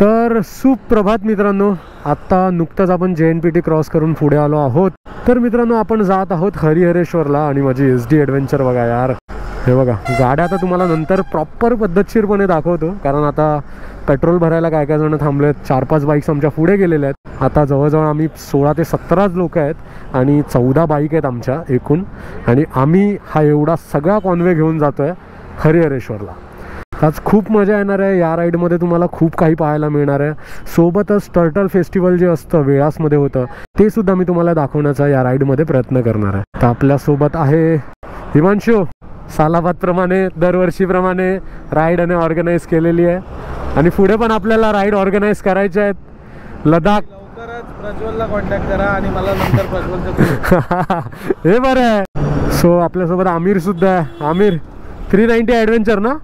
तर सुप्रभात मित्रांनो, आत्ता नुकतंच आपण JNPT क्रॉस करून पुढे आलो आहोत. तर मित्रांनो, आपण जात आहोत हरिहरेश्वरला आणि माझी SD ॲडव्हेंचर बघा यार. हे बघा, गाड्या आता तुम्हाला नंतर प्रॉपर पद्धतशीरपणे दाखवतो, कारण आता पेट्रोल भरायला काय काय जण थांबलेत. 4-5 बाईक्स आमच्या पुढे गेलेल्या आहेत. आता जवळजवळ आम्ही 16 ते 17 लोक आहेत आणि 14 बाईक आहेत आमच्या एकूण, आणि आम्ही हा एवढा सगळा कॉन्वे घेऊन जातो आहे हरिहरेश्वरला. आज खूप मजा येणार आहे. या राईडमध्ये तुम्हाला खूप काही पाहायला मिळणार आहे. सोबतच टर्टल फेस्टिवल जे असतं वेळासमध्ये होतं, ते सुद्धा मी तुम्हाला दाखवण्याचा या राईडमध्ये प्रयत्न करणार आहे. तर आपल्यासोबत आहे हिमांशू. सालाबादप्रमाणे दरवर्षीप्रमाणे राईडने ऑर्गनाईज केलेली आहे आणि पुढे पण आपल्याला राईड ऑर्गनाईज करायचे आहेत. लडाख लवकरच प्रज्वलला कॉन्टॅक्ट करा आणि मला नंतर प्रज्वलचं हे बरं आहे. सो आपल्यासोबत आमिर सुद्धा आहे. आमिर 390 ॲडव्हेंचर ना.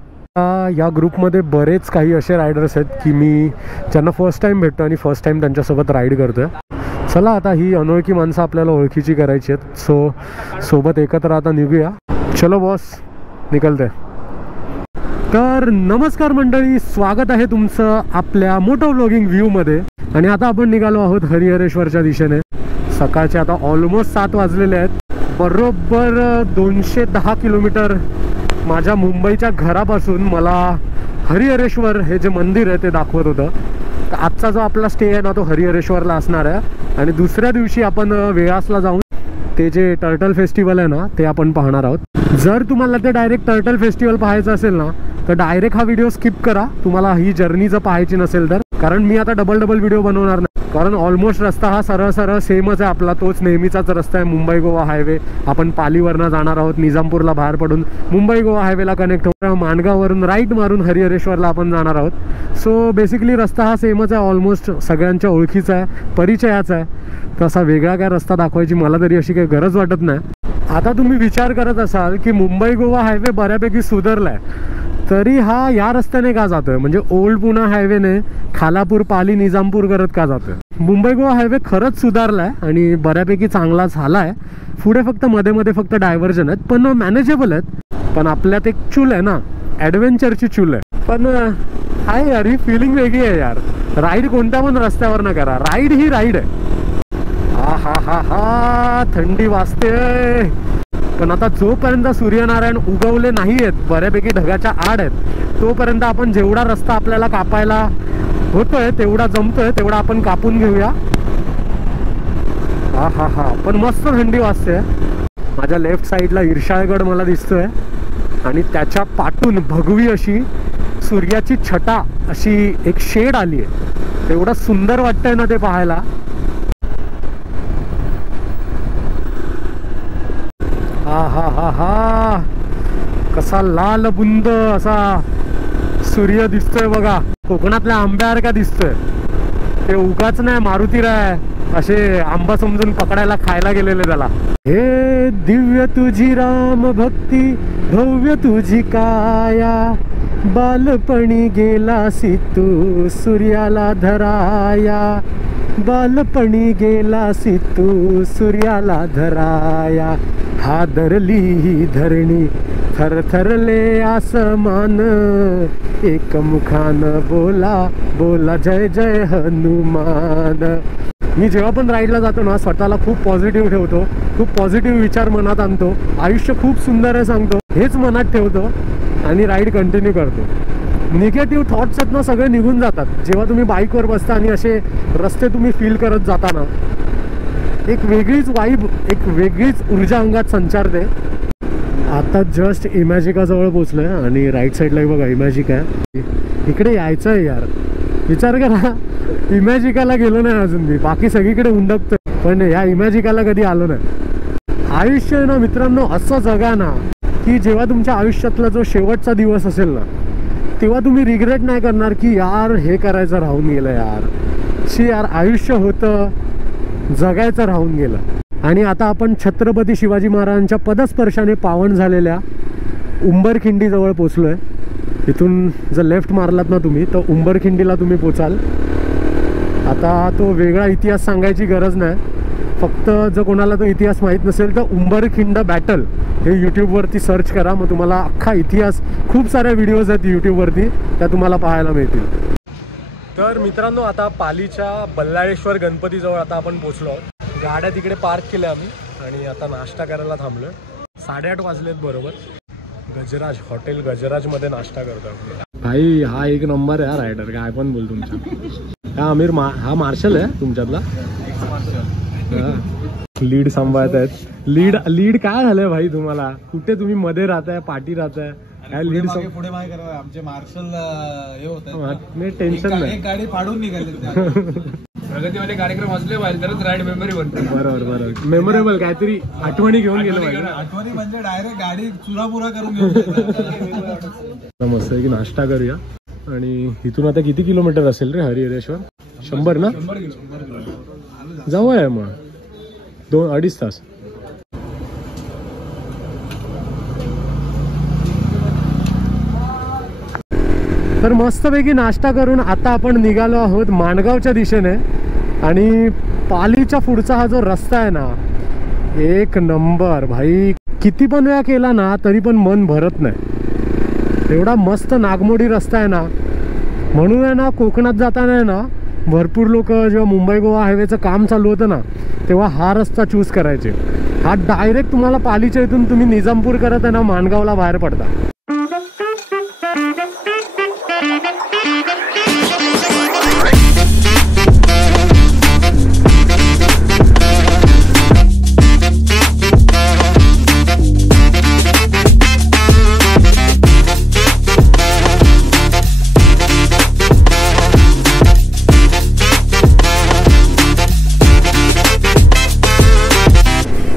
या ग्रुपमध्ये बरेच काही असे रायडर्स आहेत की मी ज्यांना फर्स्ट टाईम भेटतो आणि फर्स्ट टाईम त्यांच्यासोबत राईड करतो आहे. चला आता ही अनोळखी माणसं आपल्याला ओळखीची करायची आहेत. सो सोबत एकत्र आता निघूया. चलो बॉस, निकलते. तर नमस्कार मंडळी, स्वागत आहे तुमचं आपल्या मोटो व्लॉगिंग व्ह्यूमध्ये. आणि आता आपण निघालो आहोत हरिहरेश्वरच्या दिशेने. सकाळचे आता ऑलमोस्ट 7 वाजलेले आहेत. बरोबर 210 किलोमीटर माझ्या मुंबईच्या घरापासून मला हरिहरेश्वर हे जे मंदिर आहे ते दाखवत होतं. तर आजचा जो आपला स्टे आहे ना, तो हरिहरेश्वरला असणार आहे आणि दुसऱ्या दिवशी आपण वेळासला जाऊन ते जे टर्टल फेस्टिवल आहे ना, ते आपण पाहणार आहोत. जर तुम्हाला ते डायरेक्ट टर्टल फेस्टिवल पाहायचं असेल ना, तर डायरेक्ट हा व्हिडिओ स्किप करा, तुम्हाला ही जर्नी जर पाहायची नसेल तर. कारण मी आता डबल व्हिडिओ बनवणार नाही, कारण ऑलमोस्ट रस्ता हा सरळ सेमच आहे आपला. तोच नेहमीचाच रस्ता आहे, मुंबई गोवा हायवे. आपण पालीवरनं जाणार आहोत, निजामपूरला बाहेर पडून मुंबई गोवा हायवेला कनेक्ट होऊन माणगाववरून राईट मारून हरिहरेश्वरला आपण जाणार आहोत. सो बेसिकली रस्ता हा सेमच आहे, ऑलमोस्ट सगळ्यांच्या ओळखीचा आहे, परिचयाचा आहे. तसा वेगळा काय रस्ता दाखवायची मला तरी अशी काही गरज वाटत नाही. आता तुम्ही विचार करत असाल की मुंबई गोवा हायवे बऱ्यापैकी सुधारला आहे, तरी हा या रस्त्याने का जातोय, म्हणजे ओल्ड पुणा हायवेने खालापूर पाली निजामपूर करत का जातोय. मुंबई गोवा हायवे खरंच सुधारलाय आणि बऱ्यापैकी चांगला झालाय. पुढे फक्त मध्ये फक्त डायव्हर्जन आहेत, पण मॅनेजेबल आहेत. पण आपल्यात एक चूल आहे ना, ॲडव्हेंचरची चूल आहे. पण आहे यार, ही फिलिंग वेगळी आहे यार. राईड कोणत्या पण रस्त्यावर ना करा, राईड ही राईड आहे. हा थंडी वाजते. पण आता जोपर्यंत सूर्यनारायण उगवले नाही आहेत, बऱ्यापैकी ढगाच्या आड आहेत, तोपर्यंत आपण जेवढा रस्ता आपल्याला कापायला होतोय तेवढा जमतोय तेवढा आपण कापून घेऊया. हा पण मस्त थंडी वाजते. माझ्या लेफ्ट साईडला इर्शाळगड मला दिसतोय आणि त्याच्या पाठून भगवी अशी सूर्याची छटा अशी एक शेड आली आहे. तेवढं सुंदर वाटतंय ना ते पाहायला. हा कसा लाल बुंद असा सूर्य दिसतोय बघा. कोकणातल्या आंब्यासारखा दिसतोय. ते उगाच नाही मारुतीराय असे आंबा समजून पकडायला खायला गेलेले त्याला. हे दिव्य तुझी राम भक्ती, भव्य तुझी काया, बालपणी गेलासी तू सूर्याला धराया, बालपणी गेलासी तू सूर्याला धराया. हादरली ही धरणी, थरथरले आसमान, एकमुखान बोला बोला जय जय हनुमान. मी जेव्हा पण राईडला जातो ना, स्वतःला खूप पॉझिटिव्ह ठेवतो, खूप पॉझिटिव्ह विचार मनात आणतो. आयुष्य खूप सुंदर आहे सांगतो, हेच मनात ठेवतो आणि राईड कंटिन्यू करतो. निगेटिव्ह थॉट्स आहेत ना, सगळे निघून जातात जेव्हा तुम्ही बाईकवर बसता आणि असे रस्ते तुम्ही फील करत जाता ना. एक वेगळीच वाईब, एक वेगळीच ऊर्जा अंगात संचारते. आता जस्ट इमॅजिकाजवळ पोचलोय आणि राईट साईडला बघा इमॅजिक आहे. इकडे यायचं आहे यार. विचार करा, इमॅजिकाला गेलो नाही अजून मी, बाकी सगळीकडे उंडकतोय, पण या इमॅजिकाला कधी आलो नाही. आयुष्य आहे ना मित्रांनो, असं जगा ना की जेव्हा तुमच्या आयुष्यातला जो शेवटचा दिवस असेल ना, तेव्हा तुम्ही रिग्रेट नाही करणार की यार हे करायचं राहून गेलं यार, शी यार आयुष्य होतं, जगायचं राहून गेलं. आणि आता आपण छत्रपती शिवाजी महाराजांच्या पदस्पर्शाने पावन झालेल्या उंबरखिंडीजवळ पोचलो आहे. इथून जर लेफ्ट मारलात ना तुम्ही, तर उंबरखिंडीला तुम्ही पोचाल. आता तो वेगळा इतिहास सांगायची गरज नाही, फक्त जर कोणाला तो इतिहास माहीत नसेल तर उंबरखिंड बॅटल हे यूट्यूबवरती सर्च करा, मग तुम्हाला अख्खा इतिहास, खूप साऱ्या व्हिडिओज आहेत यूट्यूबवरती, त्या तुम्हाला पाहायला मिळतील. तर मित्रांनो आता पालीच्या बल्लाळेश्वर गणपतीजवळ आता आपण पोहोचलो आहोत. गाड्या तिकडे पार्क केल्या आम्ही आणि आता नाश्ता करायला थांबलोय. 8:30 वाजलेत बरोबर. गजराज हॉटेल गजराजमध्ये नाश्ता करतो भाई. हा एक नंबर आहे रायडर, काय पण बोल तुमच्या. हा हा मार्शल आहे तुमच्यातला. लीड सांभाळत आहेत. लीड काय झालंय भाई तुम्हाला? कुठे तुम्ही मध्ये राहताय, पाठी राहताय? काय लीड पुढे मागे करा. आमचे मार्शल हे होत टेन्शन नाही. गाडी फाडून निघाली. प्रगतीवाले कार्यक्रम असले पाहिजे तरच राईड मेमरी बनते. बरोबर मेमोरेबल काहीतरी आठवणी घेऊन गेलो पाहिजे. आठवणी म्हणजे डायरेक्ट गाडी चुरापुरा करून घेऊन मस्त आहे की नाश्ता करूया. आणि इथून आता किती किलोमीटर असेल रे हरिहरेश्वर? 100 ना? जवळ आहे मग. 2-2.5 तास. तर मस्तपैकी नाश्ता करून आता आपण निघालो आहोत माणगावच्या दिशेने. आणि पालीच्या पुढचा हा जो रस्ता आहे ना, एक नंबर भाई. किती पण वेळा केला ना तरी पण मन भरत नाही. एवढा मस्त नागमोडी रस्ता आहे ना. म्हणून आहे ना कोकणात जाताना आहे ना भरपूर लोक जेव्हा मुंबई गोवा हायवेचं काम चालू होतं ना तेव्हा हा रस्ता चूज करायचे. हा डायरेक्ट तुम्हाला पालीच्या इथून तुम्ही निजामपूर करत आहे ना माणगावला बाहेर पडता.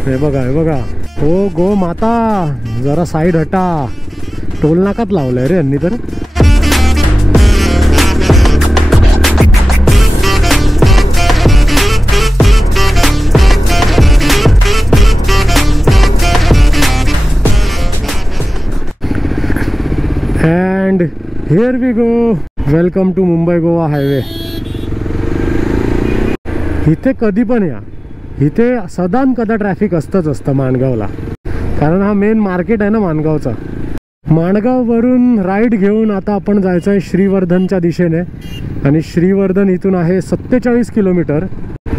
हे बघा हो गो माता, जरा साईड हटा. टोल नाकात लावलंय रे यांनी तर. And here we go. Welcome to Mumbai Goa highway. इथे कधी पण या, इथे सदान कदा ट्रॅफिक असतं माणगावला. कारण हा मेन मार्केट आहे ना माणगावचा. माणगाववरून राईड घेऊन आता आपण जायचं आहे श्रीवर्धनच्या दिशेने. आणि श्रीवर्धन इथून आहे 47 किलोमीटर.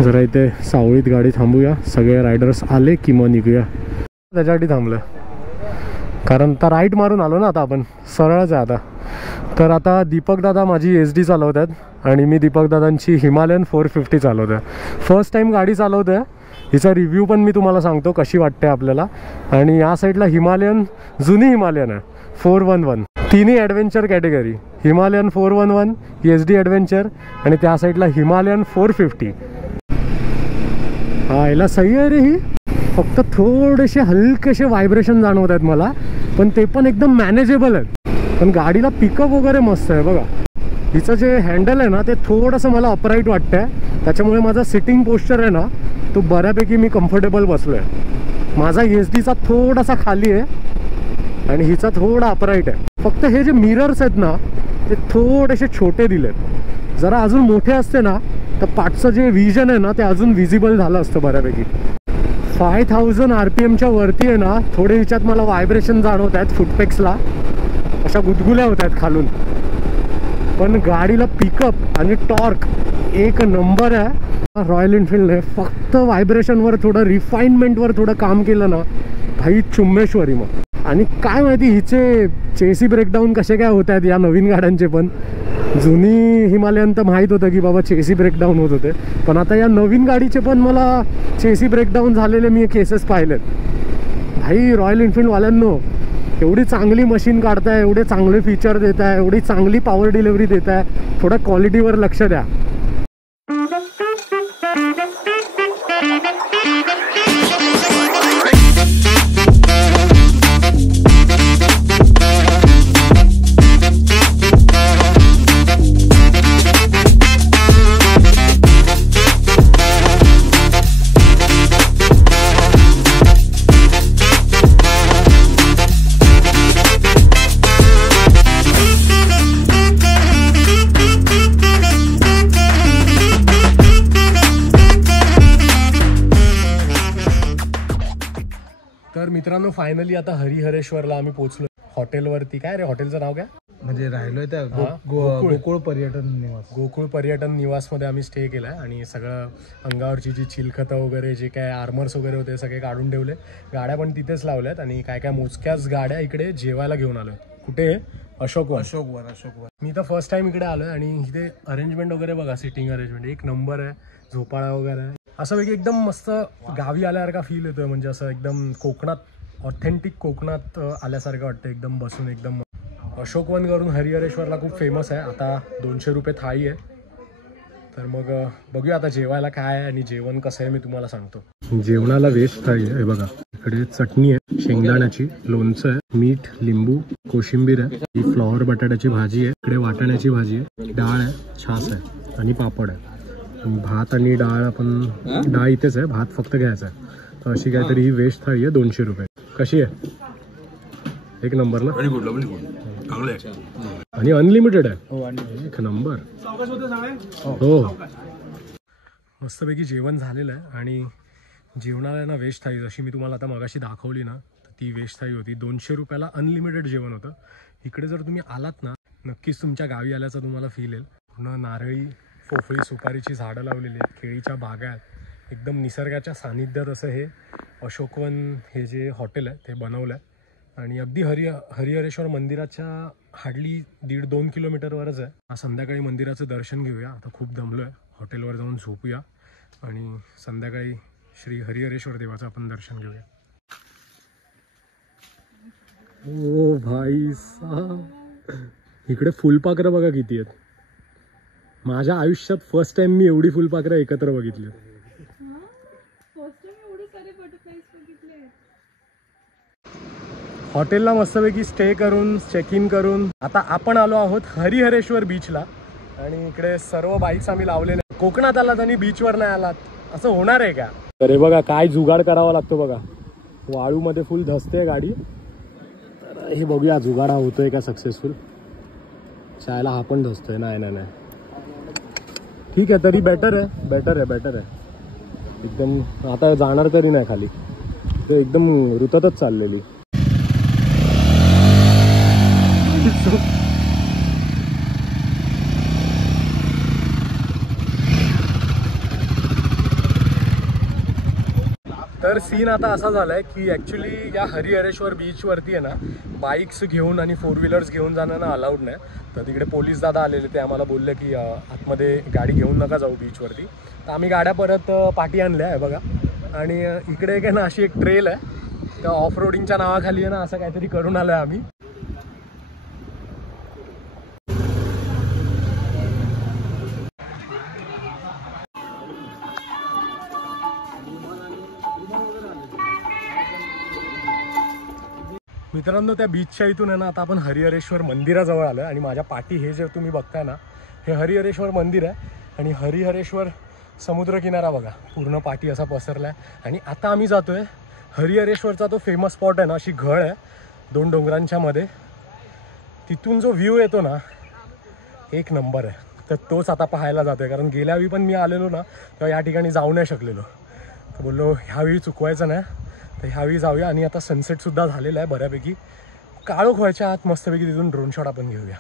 जरा इथे सावळीत गाडी थांबूया. सगळे रायडर्स आले की मग निघूया. त्याच्यासाठी थांबलं कारण आता राईट मारून आलो ना आता आपण. सरळच आहे आता. तर आता दीपक दादा माझी SD चालवत आहेत आणि मी दीपक दादांची हिमालयन 450 चालवत आहे. फर्स्ट टाईम गाडी चालवत आहे. हिचा रिव्ह्यू पण मी तुम्हाला सांगतो कशी वाटते आपल्याला. आणि या साईडला हिमालयन, जुनी हिमालयन आहे 411. तिन्ही adventure category. Himalayan 411, SD adventure आणि त्या साईडला हिमालयन 450. हा याला सही आहे रे ही. फक्त थोडेसे हलकेसे व्हायब्रेशन जाणवत आहेत मला, पण ते पण एकदम मॅनेजेबल आहेत. पण गाडीला पिकअप वगैरे मस्त आहे बघा. हिचं जे हँडल आहे ना ते थोडंसं मला अपराईट वाटतं आहे. त्याच्यामुळे माझा सिटिंग पोस्चर आहे ना तो बऱ्यापैकी मी कम्फर्टेबल बसलो आहे. माझा SD चा थोडासा खाली आहे आणि हिचा थोडा अपराईट आहे. फक्त हे जे मिरर्स आहेत ना ते थोडेसे छोटे दिलेत. जरा अजून मोठे असते ना तर पाठचं जे विजन आहे ना ते अजून विजिबल झालं असतं बऱ्यापैकी. 5000 RPMच्या वरती आहे ना थोडे हिच्यात मला व्हायब्रेशन जाणवत आहेत. फुटपेक्सला अशा गुदगुल्या होत आहेत खालून. पण गाडीला पिकअप आणि टॉर्क एक नंबर आहे. रॉयल एनफिल्डने फक्त व्हायब्रेशनवर थोडं रिफाईनमेंटवर थोडं काम केलं ना भाई चुम्मेश्वरी मग. आणि काय माहिती हिचे चेसी ब्रेकडाऊन कसे काय होत आहेत या नवीन गाड्यांचे. पण जुनी हिमालयन तर माहीत होतं की बाबा चेसी ब्रेकडाऊन होत होते. पण आता या नवीन गाडीचे पण मला चेसी ब्रेकडाऊन झालेले मी केसेस पाहिलेत. भाई रॉयल एनफिल्डवाल्यांनो एवढी चांगली मशीन काढताय, एवढे चांगले फीचर देत आहे, एवढी चांगली पॉवर डिलिव्हरी देत आहे. थोडं क्वालिटीवर लक्ष द्या. तर मित्रांनो फायनली आता हरिहरेश्वरला आम्ही पोहोचलो. हॉटेलवरती. काय रे हॉटेलचं नाव काय? म्हणजे राहिलोय त्या गोकुळ. गोकुळ पर्यटन निवास. गोकुळ पर्यटन निवासमध्ये आम्ही स्टे केला आहे आणि सगळं अंगावरची जी चिलखतं वगैरे जे काय आर्मर्स वगैरे होते सगळे काढून ठेवले. गाड्या पण तिथेच लावल्यात आणि काय काय मोजक्याच गाड्या इकडे जेवायला घेऊन आलो. कुठे? अशोकवर. मी तर फर्स्ट टाइम इकडे आलोय आणि इथे अरेंजमेंट वगैरे बघा, सिटिंग अरेंजमेंट एक नंबर आहे. झोपाळा वगैरे आहे. असं वेगळी एकदम मस्त गावी आल्यासारखा फील येतोय. म्हणजे असं एकदम कोकणात, ऑथेंटिक कोकणात आल्यासारखं वाटतं एकदम बसून. एकदम अशोकवन करून हरिहरेश्वरला खूप फेमस आहे. आता 200 रुपये थाळी आहे. तर मग बघूया आता जेवायला काय आहे आणि जेवण कसं आहे मी तुम्हाला सांगतो. जेवणाला व्हेज थाळी आहे. बघा इकडे चटणी आहे शेंगदाण्याची, लोणचं आहे, मीठ, लिंबू, कोशिंबीर आहे, ही फ्लॉवर बटाट्याची भाजी आहे, इकडे वाटाण्याची भाजी आहे, डाळ आहे, छास आहे आणि पापड आहे. भात आणि डाळ आपण डाळ इथेच आहे, भात फक्त घ्यायचा आहे. तर अशी काहीतरी ही व्हेज थाळी आहे. 200 रुपये. कशी आहे? एक नंबर ना? आणि अनलिमिटेड आहे. एक नंबर. हो मस्तपैकी जेवण झालेलं आहे आणि जेवणाला ना व्हेज थाळी जशी मी तुम्हाला आता मगाशी दाखवली ना, तर ती व्हेज थाळी होती. 200 रुपयाला अनलिमिटेड जेवण होतं. इकडे जर तुम्ही आलात ना, नक्कीच तुमच्या गावी आल्याचा तुम्हाला फील येईल. पूर्ण नारळी, पोफळी, सुपारीची झाडं लावलेली आहेत, केळीच्या बागा आहेत. एकदम निसर्गाच्या सानिध्यात असं हे अशोकवन हे जे हॉटेल आहे ते बनवलं आहे. आणि अगदी हरिहरेश्वर मंदिराच्या हार्डली 1.5-2 किलोमीटरवरच आहे. आज संध्याकाळी मंदिराचं दर्शन घेऊया. आता खूप दमलो आहे. हॉटेलवर जाऊन झोपूया आणि संध्याकाळी श्री हरिहरेश्वर देवाचं आपण दर्शन घेऊया. ओ भाई साहब, इकडे फुलपाखरं बघा किती आहेत. माझ्या आयुष्यात फर्स्ट टाइम मी एवढी फुलपाखरं एकत्र बघितली. हॉटेलला मस्तपैकी स्टे करून चेक इन करून आता आपण आलो आहोत हरिहरेश्वर बीचला. आणि इकडे सर्व बाईक्स आम्ही लावलेल्या. कोकणात आलात आणि बीचवर नाही आलात असं होणार आहे का? तर हे बघा काय जुगाड करावा लागतो बघा. वाळूमध्ये फुल धसते गाडी. तर हे बघूया जुगाड हा होतोय का सक्सेसफुल. चायला हा पण धसतोय. नाही ठीक आहे तरी बेटर आहे एकदम. आता जाणार तरी नाही खाली, ते एकदम रुततच चाललेली. तर सीन आता असा झालाय की ॲक्च्युली या हरिहरेश्वर बीचवरती आहे ना, बाईक्स घेऊन आणि 4 व्हीलर्स घेऊन जाणं ना अलाउड नाही. तर तिकडे पोलीस दादा आलेले, ते आम्हाला बोलले की आतमध्ये गाडी घेऊन नका जाऊ बीचवरती. तर आम्ही गाड्या परत पाठी आणल्या आहे बघा. आणि इकडे काय ना अशी एक ट्रेल आहे, तर ऑफ रोडिंगच्या नावाखाली आहे ना असं काहीतरी करून आलो आहे आम्ही. मित्रांनो त्या बीचच्या इथून आहे ना आता आपण हरिहरेश्वर मंदिराजवळ आलो आहे. आणि माझ्या पाठी हे जे तुम्ही बघताय ना, हे हरिहरेश्वर मंदिर आहे. आणि हरिहरेश्वर समुद्रकिनारा बघा पूर्ण पाठी असा पसरला आहे. आणि आता आम्ही जातोय हरिहरेश्वरचा तो फेमस स्पॉट आहे ना, अशी घळ आहे 2 डोंगरांच्या मध्ये. तिथून जो व्ह्यू येतो ना एक नंबर आहे. तर तोच आता पाहायला जातोय. कारण गेल्या वेळी पण मी आलेलो ना तेव्हा या ठिकाणी जाऊ नाही शकलेलो. तर बोललो ह्यावेळी चुकवायचं नाही, तर ह्यावेळी जाऊया. आणि आता सनसेटसुद्धा झालेला आहे बऱ्यापैकी. काळोख व्हायच्या आत मस्तपैकी तिथून ड्रोन शॉट आपण घेऊया.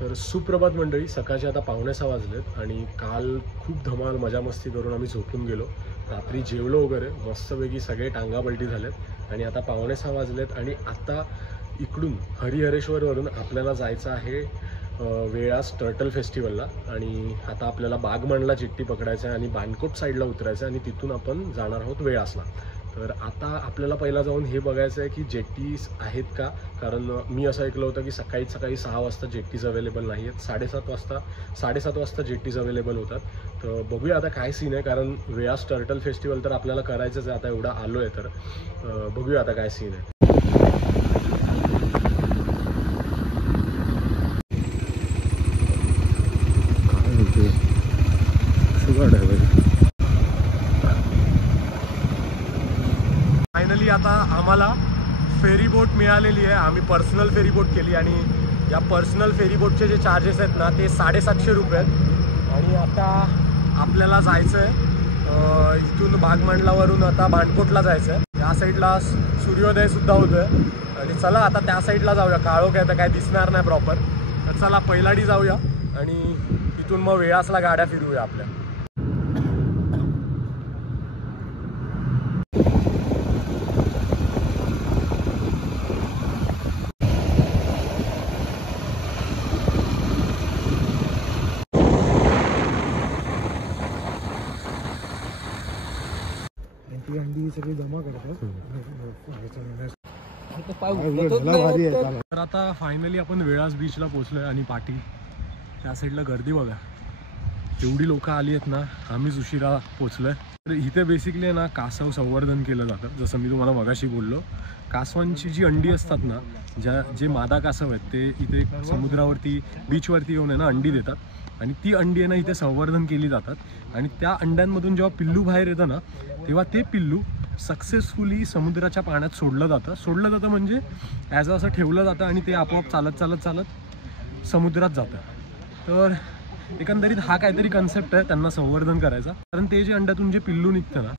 तर सुप्रभात मंडळी. सकाळचे आता 5:45 वाजलेत आणि काल खूप धमाल मजा मस्ती करून आम्ही झोपून गेलो. रात्री जेवलो वगैरे मस्तपैकी, सगळे टांगापलटी झालेत. आणि आता 5:45 वाजलेत आणि आता इकडून हरिहरेश्वरवरून आपल्याला जायचं आहे वेळास टर्टल फेस्टिवलला. आणि आता आपल्याला बागमंडला जेट्टी पकडायचं आहे आणि बाणकोट साईडला उतरायचं आहे आणि तिथून आपण जाणार आहोत वेळासला. तर आता आपल्याला पहिला जाऊन हे बघायचं आहे की जेट्टीज आहेत का, कारण मी असं ऐकलं होतं की सकाळी 6 वाजता जेट्टीज अवेलेबल नाही आहेत, 7:30 वाजता जेट्टीज अवेलेबल होतात. तर बघूया आता काय सीन आहे, कारण वेळास टर्टल फेस्टिवल तर आपल्याला करायचंच आहे. आता एवढा आलो आहे तर बघूया आता काय सीन आहे. फायनली आता आम्हाला फेरी बोट मिळालेली आहे. आम्ही पर्सनल फेरी बोट केली आणि या पर्सनल फेरी बोटचे जे चार्जेस आहेत ना ते 750 रुपये आहेत. आणि आता आपल्याला जायचं आहे इथून बागमंडलावरून आता बाणकोटला जायचं आहे. या साईडला सूर्योदयसुद्धा होतो आहे आणि चला आता त्या साईडला जाऊया. काळोख आहे तर काय दिसणार नाही प्रॉपर, तर चला पहिलाडी जाऊया आणि इथून मग वेळासला गाड्या फिरूया आपल्या. ती अंडी सगळी जमा करतात. तर आता फायनली आपण वेळास बीचला पोहोचलोय आणि पाठी त्या साईडला गर्दी बघा, एवढी लोक आली आहेत ना. आम्हीच उशिरा पोचलोय. तर इथे बेसिकली आहे ना कासव संवर्धन केलं जातं. जसं मी तुम्हाला मगाशी बोललो, कासवांची जी अंडी असतात ना, जे मादा कासव आहेत ते इथे समुद्रावरती बीचवरती येऊन आहे ना अंडी देतात आणि ती अंडी आहे ना इथे संवर्धन केली जातात. आणि त्या अंड्यांमधून जेव्हा पिल्लू बाहेर येतं ना तेव्हा ते पिल्लू सक्सेसफुली समुद्राच्या पाण्यात सोडलं जातं म्हणजे ॲज असं ठेवलं जातं आणि ते आपोआप चालत समुद्रात जातं. तर एकंदरीत हा काहीतरी कन्सेप्ट आहे त्यांना संवर्धन करायचा, कारण ते जे अंड्यातून जे पिल्लू निघतं ना,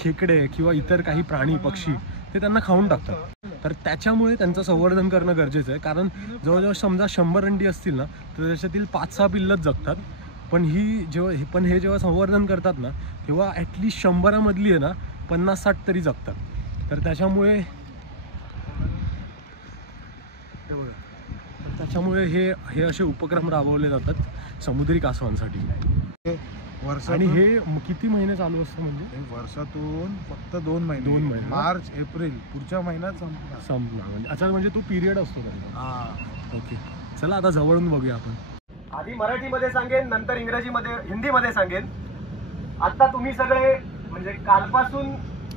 खेकडे किंवा इतर काही प्राणी पक्षी ते त्यांना खाऊन टाकतात. तर त्याच्यामुळे त्यांचं संवर्धन करणं गरजेचं आहे. कारण जवळजवळ समजा 100 अंडी असतील ना तर त्याच्यातील 5-6 पिल्लंच जगतात. पण हे जेव्हा संवर्धन करतात ना तेव्हा ॲटलिस्ट 100मधली आहे ना 50-60 तरी जगतात. तर त्याच्यामुळे हे असे उपक्रम राबवले जातात समुद्री कासवांसाठी. आणि हे किती महिने चालू असतं म्हणजे वर्षातून फक्त 2 महिने, मार्च एप्रिल पुढच्या महिन्यात संपणार म्हणजे अच्छा, म्हणजे तो पिरियड असतो त्यांचा. ओके, चला आता जवळून बघूया आपण. आधी मराठीमध्ये सांगेन, नंतर इंग्रजीमध्ये हिंदीमध्ये सांगेन. आता तुम्ही सगळे म्हणजे कालपासून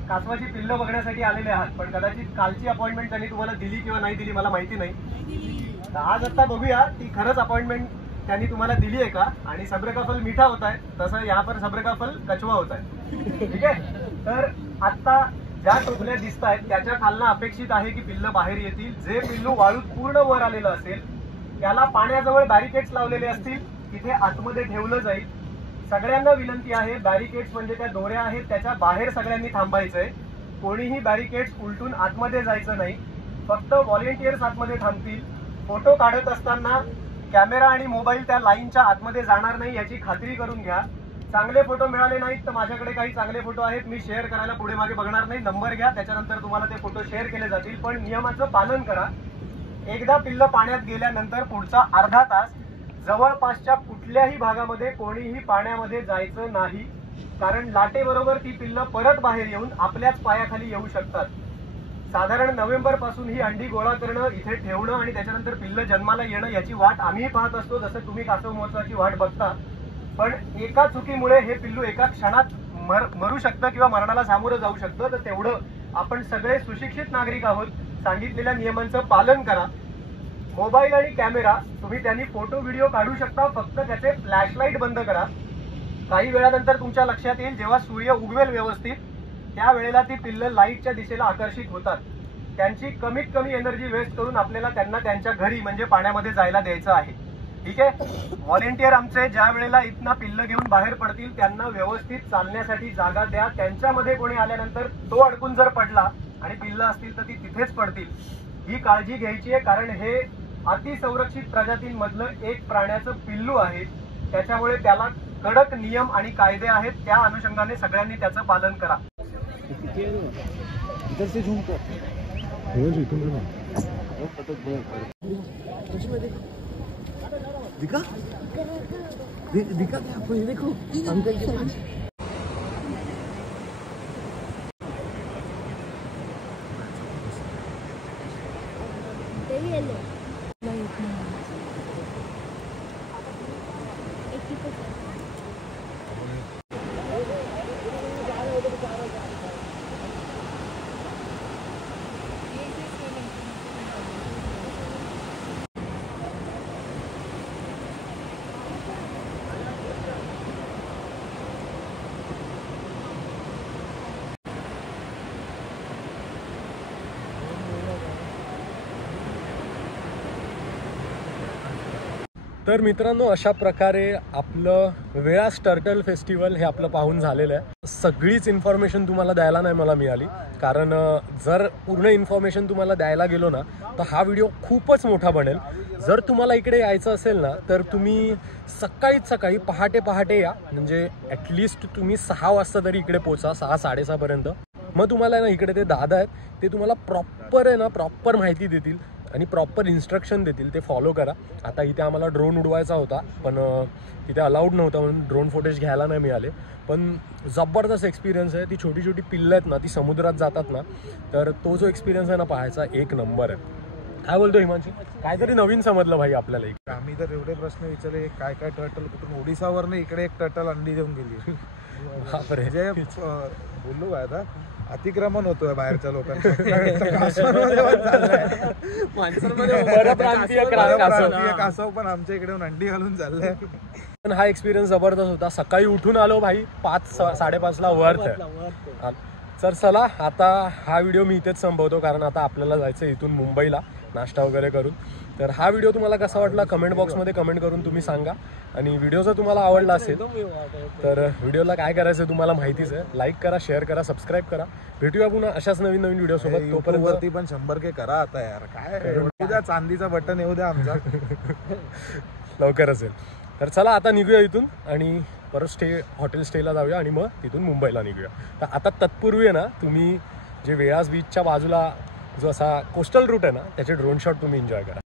कासवाची पिल्लं बघण्यासाठी आलेले आहात, पण कदाचित कालची अपॉइंटमेंट त्यांनी तुम्हाला दिली किंवा नाही दिली मला माहिती नाही. तर आज आता बघूया ती खरंच अपॉइंटमेंट त्यांनी तुम्हाला दिली आहे का. आणि सब्र का फल मीठा होता है, तसं यहाँ पर सब्र का फल कचवा होता है. ठीक आहे. तर आता ज्या टोपल्या दिसत आहेत त्याच्या खालनं अपेक्षित आहे की पिल्लं बाहेर येतील. जे पिल्लू वाळूत पूर्ण वर आलेलं असेल त्याला पाण्याजवळ बॅरिकेड्स लावलेले असतील, तिथे आतमध्ये ठेवलं जाईल. सगळ्यांना विनंती आहे, बॅरिकेड्स म्हणजे त्या दोऱ्या आहेत त्याच्या बाहेर सगळ्यांनी थांबायचंय. कोणीही बॅरिकेड्स उलटून आतमध्ये जायचं नाही. फक्त व्हॉलेंटियर्स आतमध्ये थांबतील. फोटो काढत असताना कॅमेरा आणि मोबाईल त्या लाईनच्या आतमध्ये जाणार नाही याची खात्री करून घ्या. चांगले फोटो मिळाले नाहीत तर माझ्याकडे काही चांगले फोटो आहेत, मी शेअर करायला पुढे मागे बघणार नाही. नंबर घ्या, त्याच्यानंतर तुम्हाला ते फोटो शेअर केले जातील. पण नियमाचं पालन करा. एकदा पिल्लं पाण्यात गेल्यानंतर पुढचा अर्धा तास जवळपासच्या कुठल्याही भागामध्ये कोणीही पाण्यामध्ये जायचं नाही, कारण लाटेबरोबर ती पिल्लं परत बाहेर येऊन आपल्याच पायाखाली येऊ शकतात. साधारण नोव्हेंबर पासून ही अंडी गोळा करणं, इथे ठेवणं आणि त्याच्यानंतर पिल्लं जन्माला येणं याची वाट आम्ही पाहत असतो, जसं तुम्ही कासव महोत्सवाची वाट बघता. पण एका चुकीमुळे हे पिल्लू एका क्षणात मरू शकतं किंवा मरणाला सामोरं जाऊ शकतं. तर तेवढं आपण सगळे सुशिक्षित नागरिक आहोत, सांगितलेल्या नियमांचं पालन करा. मोबाईल आणि कॅमेरा तुम्ही त्यांनी फोटो व्हिडिओ काढू शकता, फक्त त्याचे फ्लॅशलाईट बंद करा. काही वेळानंतर तुमच्या लक्षात येईल जेव्हा सूर्य उगवेल व्यवस्थित त्यावेळेला ती पिल्लं लाईटच्या दिशेला आकर्षित होतात. त्यांची कमीत कमी एनर्जी वेस्ट करून आपल्याला त्यांना त्यांच्या घरी म्हणजे पाण्यामध्ये जायला द्यायचं आहे. ठीक आहे. व्हॉलेंटियर आमचे ज्या वेळेला इथनं पिल्लं घेऊन बाहेर पडतील त्यांना व्यवस्थित चालण्यासाठी जागा द्या. त्यांच्यामध्ये कोणी आल्यानंतर तो अडकून जर पडला आणि पिल्लं असतील तर ती तिथेच पडतील, ही काळजी घ्यायची आहे. कारण हे अतिसंरक्षित प्रजातींमधलं एक प्राण्याचं पिल्लू आहे, त्याच्यामुळे त्याला कडक नियम आणि कायदे आहेत. त्या अनुषंगाने सगळ्यांनी त्याचं पालन करा. दिखा दिखा क्या आपको, ये देखो अंकल के पास तर मित्रांनो, अशा प्रकारे आपलं वेळास टर्टल फेस्टिवल हे आपलं पाहून झालेलं आहे. सगळीच इन्फॉर्मेशन तुम्हाला द्यायला नाही मला मिळाली, कारण जर पूर्ण इन्फॉर्मेशन तुम्हाला द्यायला गेलो ना तर हा व्हिडिओ खूपच मोठा बनेल. जर तुम्हाला इकडे यायचं असेल ना तर तुम्ही सकाळी पहाटे या, म्हणजे ॲटलिस्ट तुम्ही 6 वाजता तरी इकडे पोचा, 6-6:30पर्यंत. मग तुम्हाला ना इकडे ते दादा आहेत, ते तुम्हाला प्रॉपर माहिती देतील आणि प्रॉपर इन्स्ट्रक्शन देतील, ते फॉलो करा. आता इथे आम्हाला ड्रोन उडवायचा होता, पण इथे अलाउड नव्हतं म्हणून ड्रोन फुटेज घ्यायला नाही मिळाले. पण जबरदस्त एक्सपिरियन्स आहे. ती छोटी पिल्लं आहेत ना, ती समुद्रात जातात ना, तर तो जो एक्सपिरियन्स आहे ना पाहायचा, एक नंबर आहे. काय बोलतो हिमांशू? काहीतरी नवीन समजलं भाई आपल्याला इकडे. आम्ही तर एवढे प्रश्न विचारले, काय टर्टल कुठून ओडिसावरनं इकडे एक टर्टल अंडी देऊन गेली. बापरे. म्हणजे बोललो काय आता, अतिक्रमण होतोय बाहेरच्या लोकांचं. कासव पण आमच्या इकडे अंडी घालून चाललंय. पण हा एक्सपिरियन्स जबरदस्त होता. सकाळी उठून आलो भाई, 5-5:30ला वर्थ आहे. तर चला, आता हा व्हिडिओ मी इथेच संपवतो, कारण आता आपल्याला जायचं इथून मुंबईला नाश्ता वगैरे करून. तर हा व्हिडिओ तुम्हाला कसा वाटला कमेंट बॉक्समध्ये कमेंट करून तुम्ही सांगा. आणि व्हिडिओ जर तुम्हाला आवडला असेल तर व्हिडिओला काय करायचं तुम्हाला माहितीच आहे. लाईक करा, शेअर करा, सबस्क्राईब करा. भेटूया पुन्हा अशाच नवीन व्हिडिओ सोबत. तोपर्यंत पण 100K करा आता यार. काय उद्या चांदीचा बटन येऊ द्या आमचा. लवकर असेल. तर चला, आता निघूया इथून आणि परत हॉटेल स्टेला जाऊया आणि मग तिथून मुंबईला निघूया. तर आता तत्पूर्वी आहे ना, तुम्ही जे वेळास बीचच्या बाजूला जो असा कोस्टल रूट आहे ना, त्याचे ड्रोन शॉट तुम्ही एन्जॉय करा.